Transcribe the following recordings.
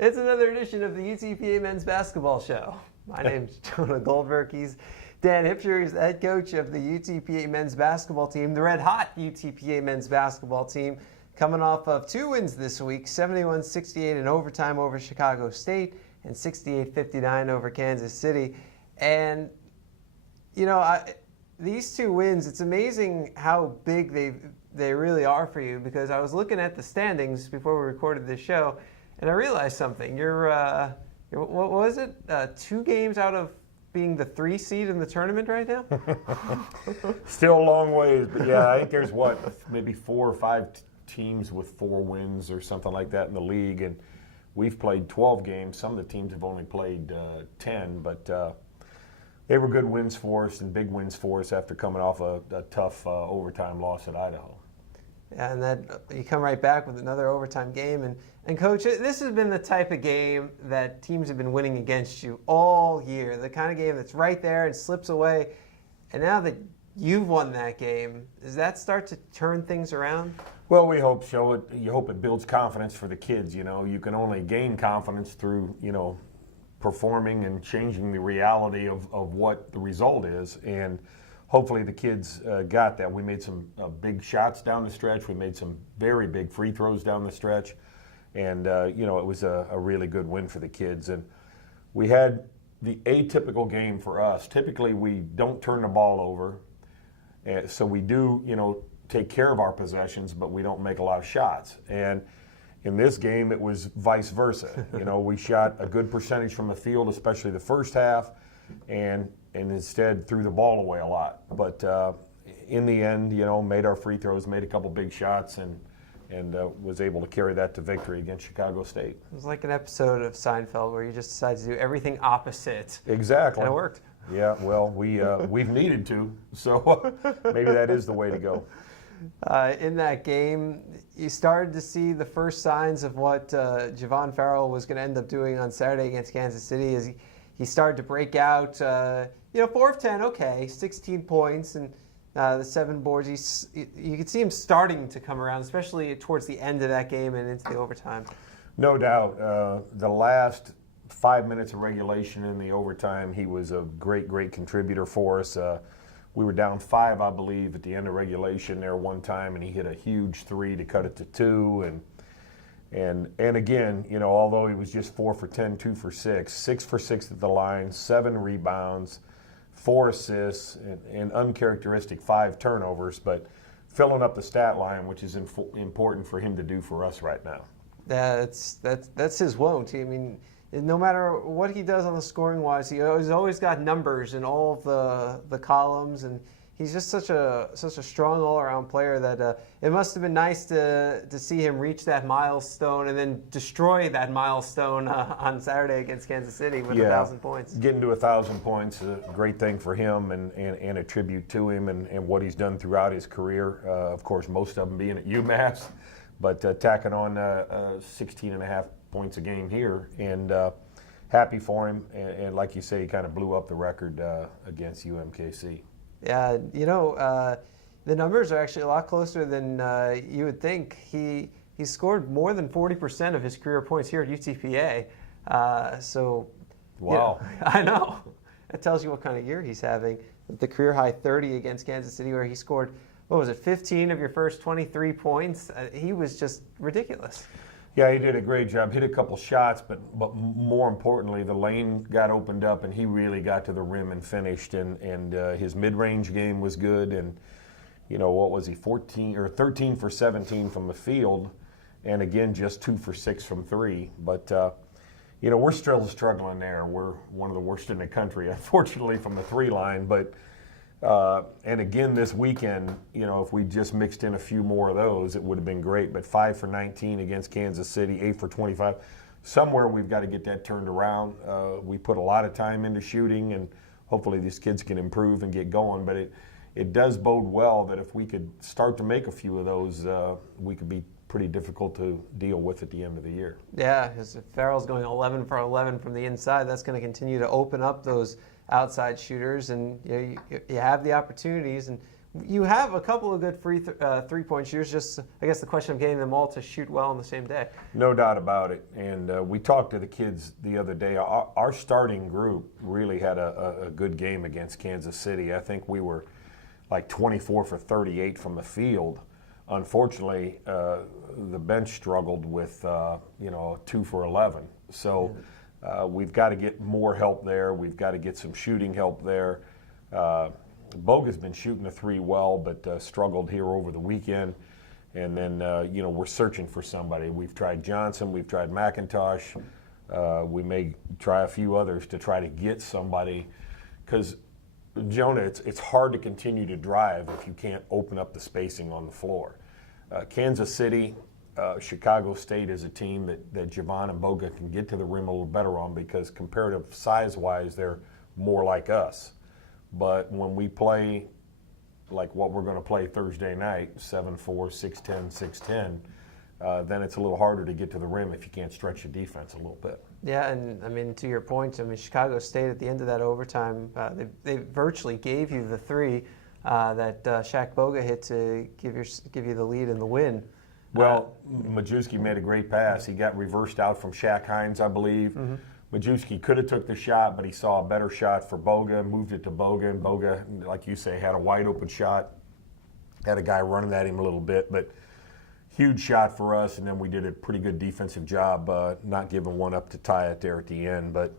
It's another edition of the UTPA Men's Basketball Show. My name's Jonah Goldberg. He's Dan Hipsher. He's the head coach of the UTPA Men's Basketball team, the red-hot UTPA Men's Basketball team, coming off of 2 wins this week, 71-68 in overtime over Chicago State and 68-59 over Kansas City. And, you know, these 2 wins, it's amazing how big they really are for you, because I was looking at the standings before we recorded this show, and I realized something. You're what was it? 2 games out of being the 3 seed in the tournament right now? Still a long ways, but yeah, I think there's maybe 4 or 5 teams with 4 wins or something like that in the league, and we've played 12 games. Some of the teams have only played 10, but they were good wins for us and big wins for us after coming off a tough overtime loss at Idaho. Yeah, and then you come right back with another overtime game. And Coach, this has been the type of game that teams have been winning against you all year, the kind of game that's right there and slips away. And now that you've won that game, does that start to turn things around? Well, we hope so. You hope it builds confidence for the kids. You know, you can only gain confidence through, performing and changing the reality of what the result is. And hopefully the kids got that. We made some big shots down the stretch. We made some very big free throws down the stretch. And, it was a really good win for the kids. And we had the atypical game for us. Typically, we don't turn the ball over. So we do, take care of our possessions, but we don't make a lot of shots. And in this game, it was vice versa. We shot a good percentage from the field, especially the first half, and instead threw the ball away a lot. But in the end, made our free throws, made a couple big shots, and was able to carry that to victory against Chicago State. It was like an episode of Seinfeld where you just decided to do everything opposite. Exactly. And it worked. Yeah, well, we've needed to, so maybe that is the way to go. In that game, you started to see the first signs of what Javon Farrell was going to end up doing on Saturday against Kansas City, as he started to break out. 4 of 10, okay, 16 points and the 7 boards. You could see him starting to come around, especially towards the end of that game and into the overtime. No doubt. The last 5 minutes of regulation in the overtime, he was a great contributor for us. We were down 5, I believe, at the end of regulation there one time, and he hit a huge 3 to cut it to 2. And again, although he was just 4 for 10, 2 for 6, 6 for 6 at the line, 7 rebounds, 4 assists, and uncharacteristic 5 turnovers, but filling up the stat line, which is important for him to do for us right now. That's his wont. I mean, no matter what he does on the scoring wise, he's always got numbers in all of the columns, and he's just such a strong all-around player that it must have been nice to see him reach that milestone and then destroy that milestone on Saturday against Kansas City with 1,000 points. Getting to 1,000 points is a great thing for him and a tribute to him and what he's done throughout his career. Of course, most of them being at UMass, but tacking on 16.5 points a game here, and happy for him. And like you say, he kind of blew up the record against UMKC. Yeah, the numbers are actually a lot closer than you would think. He scored more than 40% of his career points here at UTPA. Wow. I know. That tells you what kind of year he's having. The career high 30 against Kansas City, where he scored, 15 of your first 23 points. He was just ridiculous. Yeah, he did a great job. Hit a couple shots, but more importantly, the lane got opened up, and he really got to the rim and finished. And his mid-range game was good. And what was he? 13 for 17 from the field, and again just 2 for 6 from 3. But we're still struggling there. We're one of the worst in the country, unfortunately, from the 3 line. But and again this weekend, if we just mixed in a few more of those, it would have been great. But 5 for 19 against Kansas City, 8 for 25. Somewhere we've got to get that turned around. We put a lot of time into shooting, and hopefully these kids can improve and get going. But it does bode well that if we could start to make a few of those, we could be pretty difficult to deal with at the end of the year. Yeah, because if Farrell's going 11 for 11 from the inside, that's going to continue to open up those outside shooters, and you have the opportunities. And You have a couple of good three-point shooters. Just, I guess, the question of getting them all to shoot well on the same day. No doubt about it. And we talked to the kids the other day. Our starting group really had a good game against Kansas City. I think we were like 24 for 38 from the field. Unfortunately, the bench struggled with 2 for 11. So we've got to get more help there. We've got to get some shooting help there. Boga's been shooting the three well, but struggled here over the weekend. And then, we're searching for somebody. We've tried Johnson, we've tried McIntosh. We may try a few others to try to get somebody. Because, Jonah, it's hard to continue to drive if you can't open up the spacing on the floor. Kansas City, Chicago State is a team that Javon and Boga can get to the rim a little better on because comparative size-wise, they're more like us. But when we play like what we're going to play Thursday night, 7-4, 6-10, 6-10, then it's a little harder to get to the rim if you can't stretch your defense a little bit. Yeah, and I mean, to your point, I mean, Chicago State at the end of that overtime, they virtually gave you the three that Shaq Boga hit to give you the lead in the win. Well, Majewski made a great pass. He got reversed out from Shaq Hines, I believe. Mm-hmm. Majewski could have took the shot, but he saw a better shot for Boga, moved it to Boga, and Boga, like you say, had a wide open shot. Had a guy running at him a little bit, but huge shot for us, and then we did a pretty good defensive job not giving one up to tie it there at the end. But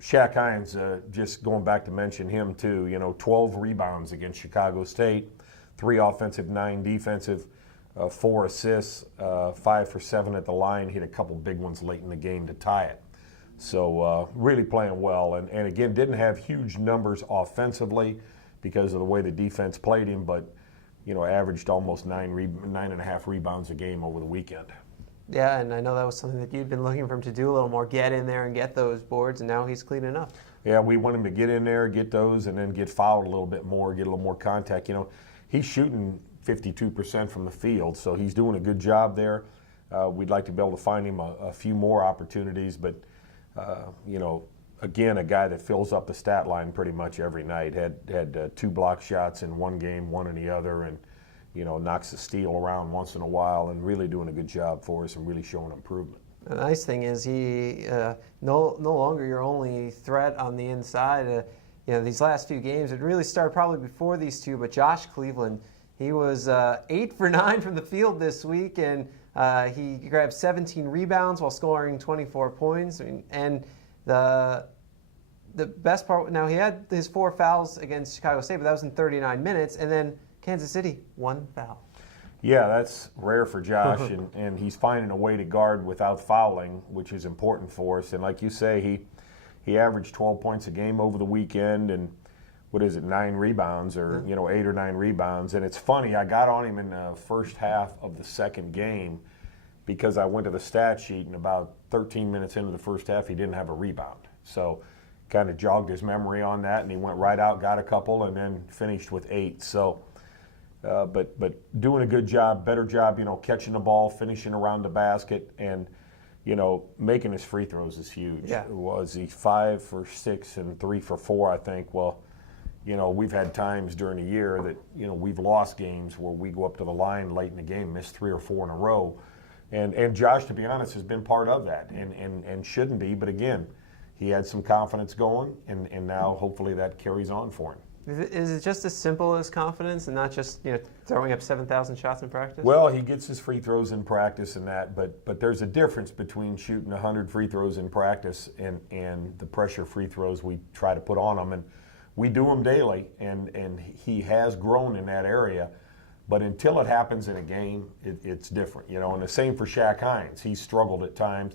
Shaq Hines, just going back to mention him too, 12 rebounds against Chicago State, 3 offensive, 9 defensive. 4 assists, 5 for 7 at the line, hit a couple big ones late in the game to tie it. So really playing well, and again, didn't have huge numbers offensively because of the way the defense played him, but averaged almost 9.5 rebounds a game over the weekend. Yeah, and I know that was something that you'd been looking for him to do a little more, get in there and get those boards, and now he's cleaning up. Yeah, we want him to get in there, get those, and then get fouled a little bit more, get a little more contact. He's shooting 52% from the field, so he's doing a good job there. We'd like to be able to find him a few more opportunities, but again, a guy that fills up the stat line pretty much every night. Had 2 block shots in one game, 1 in the other, and knocks the steal around once in a while, and really doing a good job for us and really showing improvement. The nice thing is he no longer your only threat on the inside. These last few games, it really started probably before these two, but Josh Cleveland. He was 8 for 9 from the field this week, and he grabbed 17 rebounds while scoring 24 points. And the best part, now he had his 4 fouls against Chicago State, but that was in 39 minutes, and then Kansas City, 1 foul. Yeah, that's rare for Josh, and he's finding a way to guard without fouling, which is important for us. And like you say, he averaged 12 points a game over the weekend, and 9 rebounds or 8 or 9 rebounds. And it's funny, I got on him in the first half of the second game because I went to the stat sheet, and about 13 minutes into the first half he didn't have a rebound. So kind of jogged his memory on that, and he went right out, got a couple, and then finished with 8. So but doing a good job, better job, catching the ball, finishing around the basket, and making his free throws is huge. Yeah. Was he 5 for 6 and 3 for 4, I think. Well, we've had times during the year that, we've lost games where we go up to the line late in the game, miss 3 or 4 in a row. And Josh, to be honest, has been part of that and shouldn't be. But again, he had some confidence going, and now hopefully that carries on for him. Is it just as simple as confidence and not just throwing up 7,000 shots in practice? Well, he gets his free throws in practice and that, but there's a difference between shooting 100 free throws in practice and the pressure free throws we try to put on him. And we do them daily, and he has grown in that area. But until it happens in a game, it's different, And the same for Shaq Hines. He's struggled at times,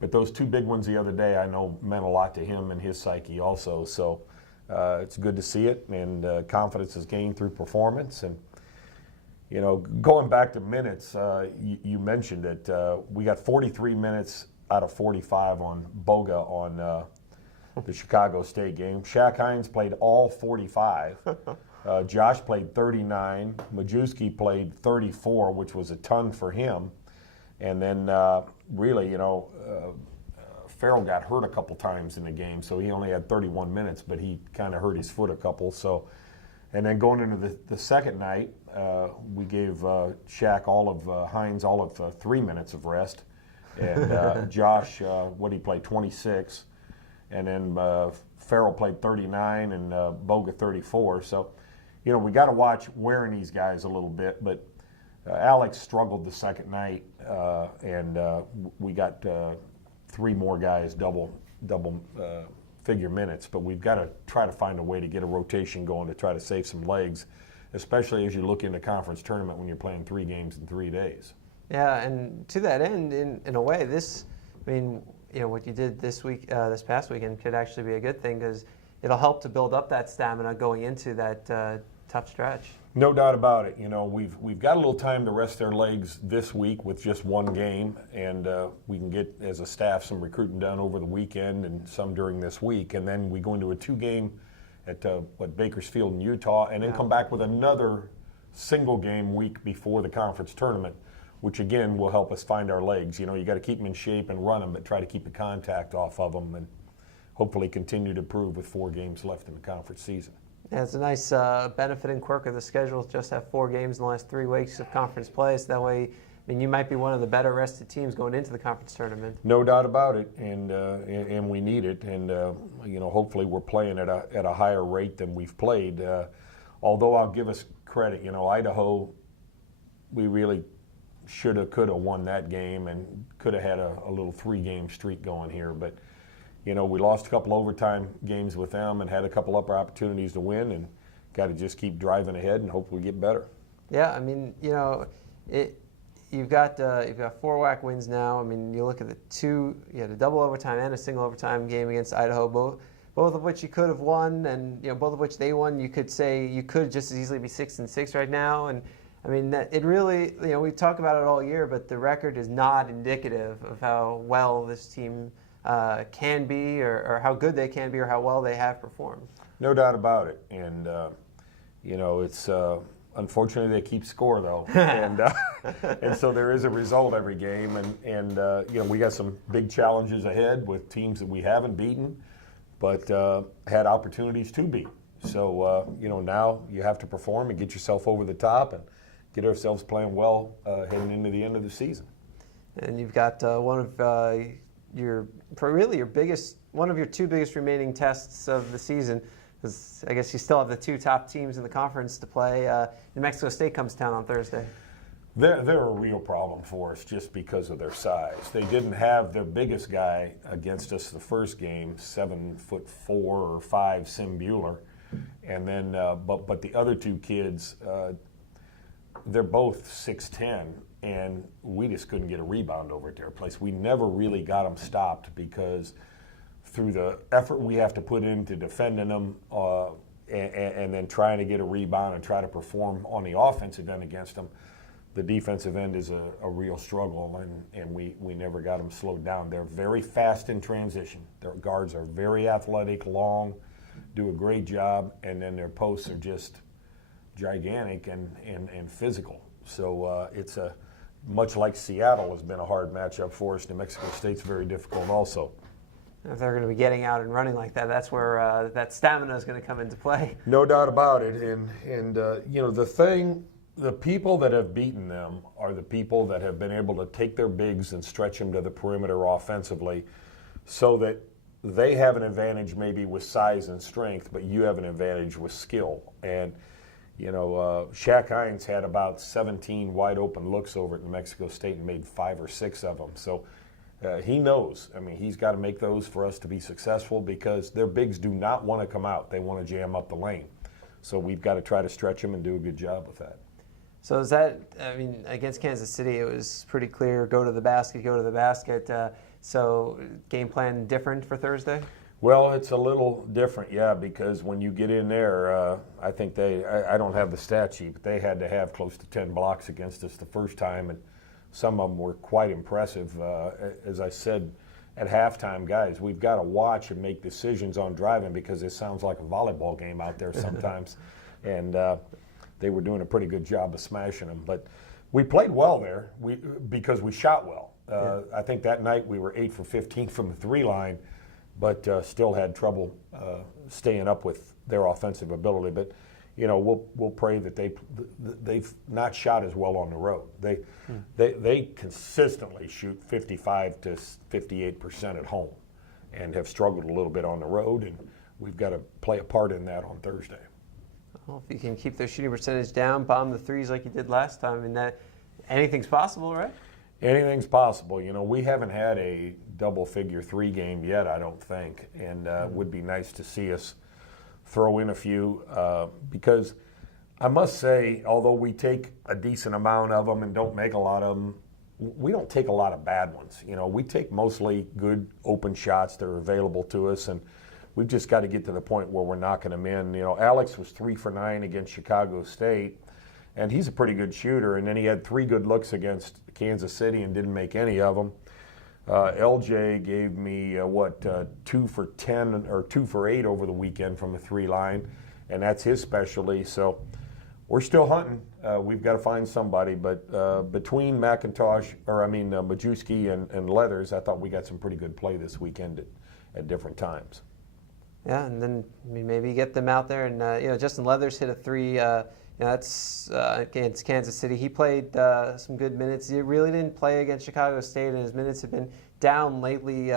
but those 2 big ones the other day I know meant a lot to him and his psyche also. So it's good to see it, and confidence is gained through performance. And going back to minutes, you mentioned it. We got 43 minutes out of 45 on Boga on the Chicago State game. Shaq Hines played all 45. Josh played 39. Majewski played 34, which was a ton for him. And then Farrell got hurt a couple times in the game, so he only had 31 minutes, but he kind of hurt his foot a couple. So, And then going into the second night, we gave Shaq Hines all of 3 minutes of rest. And Josh, what did he play, 26. And then Farrell played 39 and Boga 34. So, we got to watch wearing these guys a little bit. But Alex struggled the second night, and we got 3 more guys double figure minutes, but we've got to try to find a way to get a rotation going to try to save some legs, especially as you look into conference tournament when you're playing 3 games in 3 days. Yeah, and to that end, in a way, what you did this past weekend could actually be a good thing because it'll help to build up that stamina going into that tough stretch. No doubt about it. We've got a little time to rest their legs this week with just 1 game, and we can get, as a staff, some recruiting done over the weekend and some during this week. And then we go into a 2-game at Bakersfield in Utah, and then come back with another single game week before the conference tournament, which again will help us find our legs. You got to keep them in shape and run them, but try to keep the contact off of them and hopefully continue to improve with 4 games left in the conference season. Yeah, it's a nice benefit and quirk of the schedule. Just have 4 games in the last 3 weeks of conference play. So that way, you might be one of the better rested teams going into the conference tournament. No doubt about it, and we need it. And hopefully we're playing at a higher rate than we've played. Although I'll give us credit, Idaho, we really should have, could have won that game and could have had a little 3-game streak going here, but. We lost a couple overtime games with them and had a couple upper opportunities to win, and got to just keep driving ahead and hopefully get better. Yeah, you've got 4 WAC wins now. You look at you had a double overtime and a single overtime game against Idaho, both of which you could have won, and both of which they won. You could say you could just as easily be 6-6 right now, and it really, we talk about it all year, but the record is not indicative of how well this team can be, or how good they can be, or how well they have performed. No doubt about it, and it's unfortunately they keep score though, and so there is a result every game, and we got some big challenges ahead with teams that we haven't beaten, but had opportunities to beat. So now you have to perform and get yourself over the top and get ourselves playing well heading into the end of the season. And you've got one of your 2 biggest remaining tests of the season, because I guess you still have the 2 top teams in the conference to play. New Mexico State comes to town on Thursday. They're a real problem for us just because of their size. They didn't have their biggest guy against us the first game, 7'4" or 5" Sim Bueller, and then but the other 2 kids, they're both 6'10". And we just couldn't get a rebound over at their place. We never really got them stopped because through the effort we have to put into defending them and then trying to get a rebound and try to perform on the offensive end against them, the defensive end is a real struggle, and we never got them slowed down. They're very fast in transition. Their guards are very athletic, long, do a great job, and then their posts are just gigantic and physical. So it's much like Seattle has been a hard matchup for us. New Mexico State's very difficult also. If they're going to be getting out and running like that, that's where that stamina is going to come into play. No doubt about it. And the people that have beaten them are the people that have been able to take their bigs and stretch them to the perimeter offensively, so that they have an advantage maybe with size and strength, but you have an advantage with skill. And Shaq Hines had about 17 wide open looks over at New Mexico State and made 5 or 6 of them. So he knows. He's got to make those for us to be successful, because their bigs do not want to come out. They want to jam up the lane. So we've got to try to stretch them and do a good job with that. So is that, against Kansas City, it was pretty clear, go to the basket. So game plan different for Thursday? Well, it's a little different, yeah, because when you get in there, I think I don't have the stat sheet, but they had to have close to 10 blocks against us the first time, and some of them were quite impressive. As I said at halftime, guys, we've got to watch and make decisions on driving, because it sounds like a volleyball game out there sometimes, and they were doing a pretty good job of smashing them. But we played well there because we shot well. I think that night we were 8 for 15 from the 3 line, but still had trouble staying up with their offensive ability. But, we'll pray that they've not shot as well on the road. They consistently shoot 55 to 58% at home, and have struggled a little bit on the road, and we've got to play a part in that on Thursday. Well, if you can keep their shooting percentage down, bomb the threes like you did last time, and that anything's possible, right? Anything's possible. We haven't had a double-figure 3 game yet, I don't think, and it would be nice to see us throw in a few, because I must say, although we take a decent amount of them and don't make a lot of them, we don't take a lot of bad ones. We take mostly good open shots that are available to us, and we've just got to get to the point where we're knocking them in. Alex was 3 for 9 against Chicago State, and he's a pretty good shooter, and then he had 3 good looks against Kansas City and didn't make any of them. LJ gave me 2 for 10 or 2 for 8 over the weekend from the 3 line, and that's his specialty. So we're still hunting. We've got to find somebody, but between Majewski and Leathers, I thought we got some pretty good play this weekend at different times. Yeah, and then maybe get them out there, and Justin Leathers hit a 3. That's against Kansas City. He played some good minutes. He really didn't play against Chicago State, and his minutes have been down lately.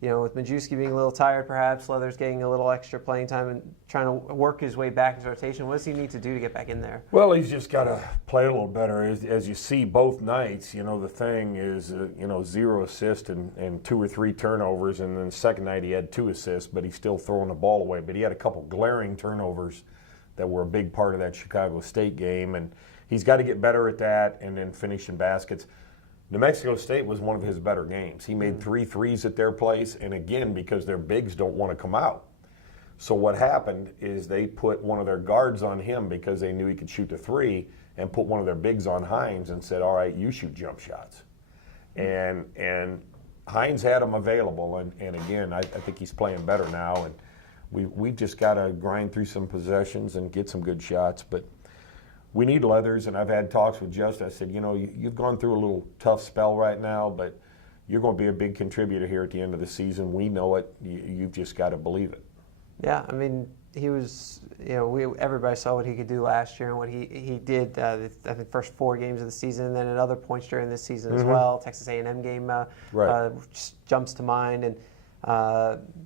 With Majewski being a little tired, perhaps Leathers getting a little extra playing time and trying to work his way back into rotation. What does he need to do to get back in there? Well, he's just got to play a little better. As you see both nights, the thing is, 0 assists and 2 or 3 turnovers, and then the second night he had 2 assists, but he's still throwing the ball away. But he had a couple glaring turnovers that were a big part of that Chicago State game, and he's got to get better at that and then finishing baskets. New Mexico State was one of his better games. He made 3 threes at their place, and again, because their bigs don't want to come out. So what happened is they put one of their guards on him because they knew he could shoot the 3, and put one of their bigs on Hines and said, all right, you shoot jump shots. And Hines had him available, and again, I think he's playing better now, and we've just got to grind through some possessions and get some good shots. But we need Leathers, and I've had talks with Justin. I said, you've gone through a little tough spell right now, but you're going to be a big contributor here at the end of the season. We know it. You've just got to believe it. Yeah, he was, everybody saw what he could do last year and what he did, I think, first 4 games of the season, and then at other points during this season as well. Texas A&M game just jumps to mind. And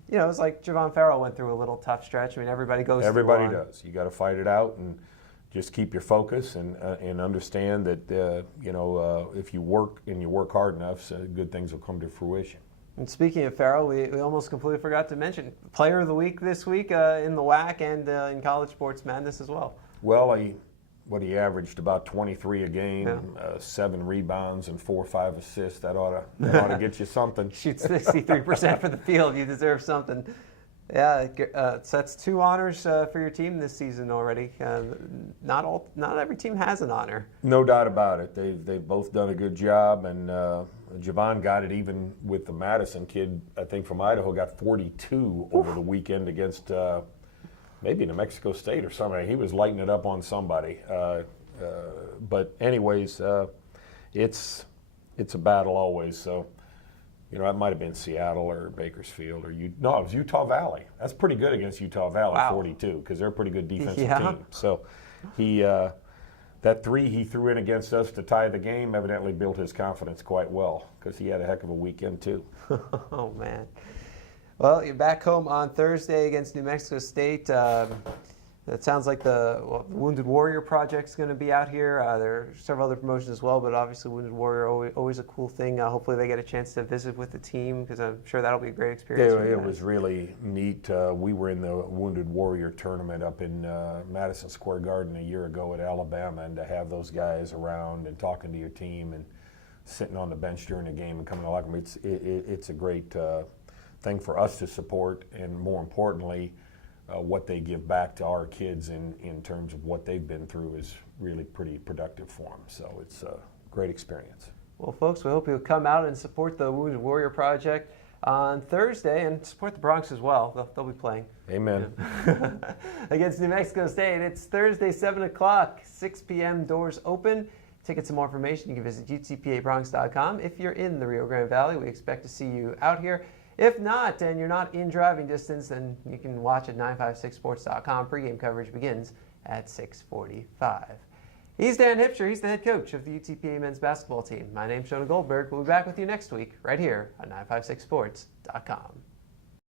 it was like Javon Farrell went through a little tough stretch. Everybody goes through one. Everybody does. You got to fight it out and just keep your focus and understand that if you work and you work hard enough, so good things will come to fruition. And speaking of Farrell, we almost completely forgot to mention Player of the Week this week in the WAC and in College Sports Madness as well. Well, he averaged about 23 a game, 7 rebounds and 4 or 5 assists. That ought to get you something. Shoots 63% for the field. You deserve something. Yeah, so that's 2 honors for your team this season already. Not every team has an honor. No doubt about it. They've both done a good job, and Javon got it even with the Madison kid, I think from Idaho, got 42 over the weekend against maybe New Mexico State or something. He was lighting it up on somebody. But anyways, it's a battle always. So. It might have been Seattle or Bakersfield or it was Utah Valley. That's pretty good against Utah Valley, 42, because they're a pretty good defensive team. So that 3 he threw in against us to tie the game evidently built his confidence quite well, because he had a heck of a weekend too. Oh man. Well, you're back home on Thursday against New Mexico State. It sounds like the Wounded Warrior Project is going to be out here. There are several other promotions as well, but obviously Wounded Warrior always a cool thing. Hopefully they get a chance to visit with the team, because I'm sure that'll be a great experience. Yeah, it was really neat. We were in the Wounded Warrior tournament up in Madison Square Garden a year ago at Alabama, and to have those guys around and talking to your team and sitting on the bench during the game and coming to the locker room, it's a great thing for us to support, and more importantly, what they give back to our kids in terms of what they've been through is really pretty productive for them. So it's a great experience. Well, folks, we hope you'll come out and support the Wounded Warrior Project on Thursday, and support the Bronx as well. They'll be playing. Amen. Against New Mexico State. It's Thursday, 7 o'clock, 6 p.m. Doors open. Tickets and more information, you can visit UTPABronx.com. If you're in the Rio Grande Valley, we expect to see you out here. If not, and you're not in driving distance, then you can watch at 956sports.com. Pregame coverage begins at 6:45. He's Dan Hipsher. He's the head coach of the UTPA men's basketball team. My name's Jonah Goldberg. We'll be back with you next week right here on 956sports.com.